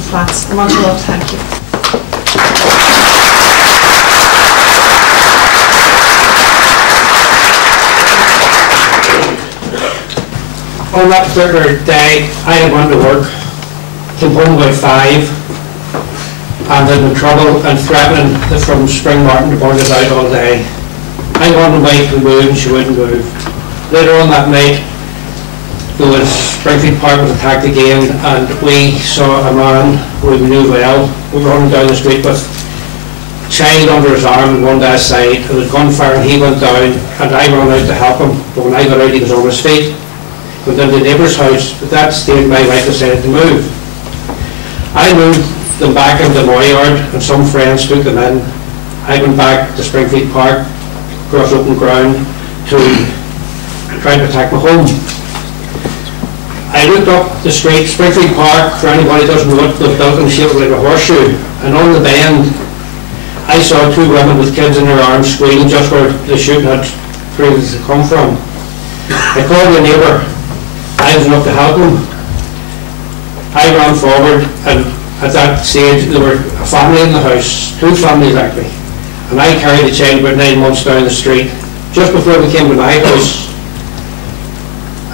flats. And much love, thank you. On that particular day, I had gone to work, came home by 5, and had been trouble and threatening from Spring Martin to burn us out all day. I wanted my wife to move and she wouldn't move. Later on that night, there was Springfield Park was attacked again, and we saw a man who we knew well, running down the street with a child under his arm and one guy's side. There was gunfire and he went down, and I ran out to help him, but when I got out he was on his feet. Went into the neighbour's house. At that stage my wife decided to move. I moved them back into my yard and some friends took them in. I went back to Springfield Park, across open ground, to try to protect my home. I looked up the street, Springfield Park, for anybody who doesn't know it, was built in the shape like a horseshoe, and on the bend I saw 2 women with kids in their arms squealing just where the shooting had previously come from. I called the neighbour. I was enough to help him. I ran forward, and at that stage there were a family in the house, 2 families actually, and I carried the child about 9 months down the street. Just before we came to my house,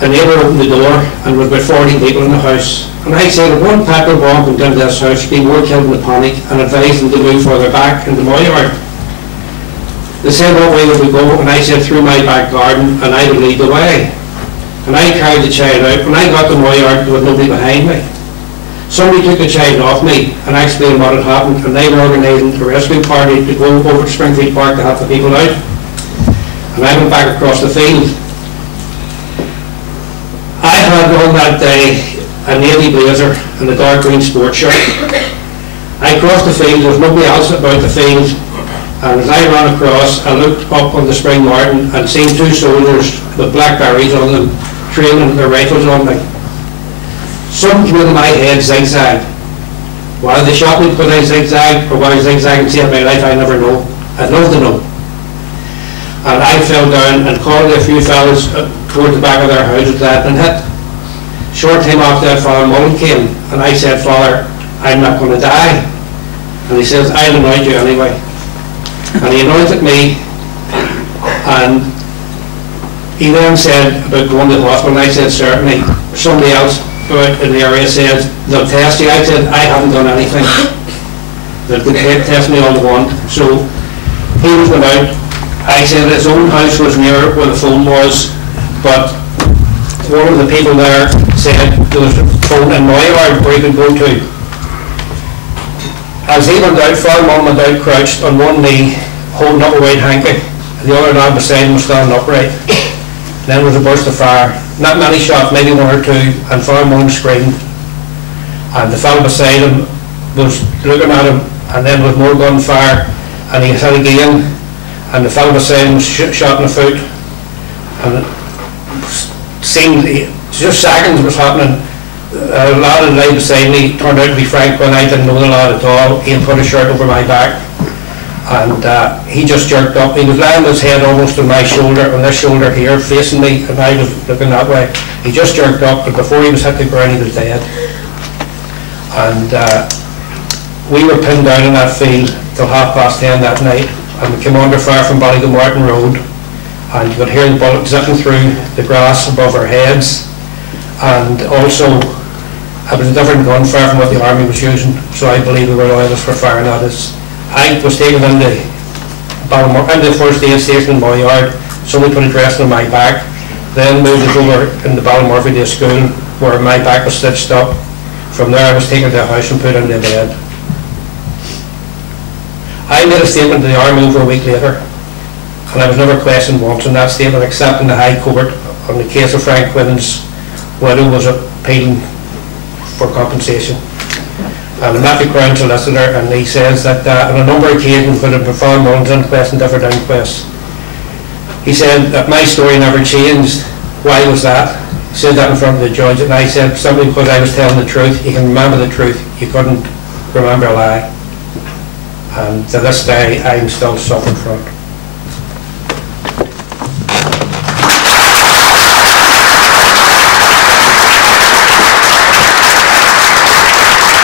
a neighbour opened the door and there was about 40 people in the house, and I said if one petrol bomb went into this house you'd be more killed in the panic, and advised them to move further back into my yard. They said what way would we go, and I said through my back garden, and I would lead the way. And I carried the child out. When I got to my yard, there was nobody behind me. Somebody took the child off me, and I explained what had happened, and they were organising a rescue party to go over to Springfield Park to help the people out. And I went back across the field. I had on that day a navy blazer and a dark green sports shirt. I crossed the field, there was nobody else about the field, and as I ran across, I looked up on the Spring Martin and seen 2 soldiers with black berries on them, training their rifles on me. Something came into my head, zigzag. Why they shot me because I zigzagged, or why I zigzagged and saved my life, I never know. I'd love to know. And I fell down and called a few fellas towards the back of their houses that had been hit. Short time after that, Father Mullen came, and I said, Father, I'm not going to die. And he says, I'll anoint you anyway. And he anointed me, and he then said about going to the hospital, and I said certainly. Somebody else out in the area said they'll test you. I said I haven't done anything. They could test me all they want. So he was going out. I said his own house was near where the phone was, but one of the people there said there was a phone in my yard where he could go to. As he went out, Father Mum went out crouched on one knee, holding up a white hanky. The other lad beside him was standing upright. Then there was a burst of fire. Not many shots, maybe 1 or 2, and Father Mum screamed. And the fellow beside him was looking at him, and then there was more gunfire, and he hit again, and the fellow beside him was shot in the foot. And it seemed, just seconds was happening. A lad that lay beside me turned out to be Frank, when I didn't know the lad at all. He had put a shirt over my back, and he just jerked up. He was laying his head almost on my shoulder, on this shoulder here, facing me, and I was looking that way. He just jerked up, but before he was hit the ground, he was dead. And we were pinned down in that field till 10:30 that night, and we came under fire from Ballymurphy Road, and you could hear the bullet zipping through the grass above our heads. And also, it was a different gunfire from what the army was using, so I believe they were loyalists for firing at us. I was taken into the first aid station in my yard. Somebody put a dressing on my back, then moved us over in the Ballymurphy to school where my back was stitched up. From there I was taken to a house and put into a bed. I made a statement to the army over a week later, and I was never questioned once in that statement, except in the High Court on the case of Frank Quinn's widow was appealing for compensation. And I met the Crown Solicitor, and he says that on a number of occasions when it performed Mullins inquest and different inquests, he said that my story never changed. Why was that? He said that in front of the judge, and I said simply because I was telling the truth. You can remember the truth, you couldn't remember a lie. And to this day I'm still suffering from it.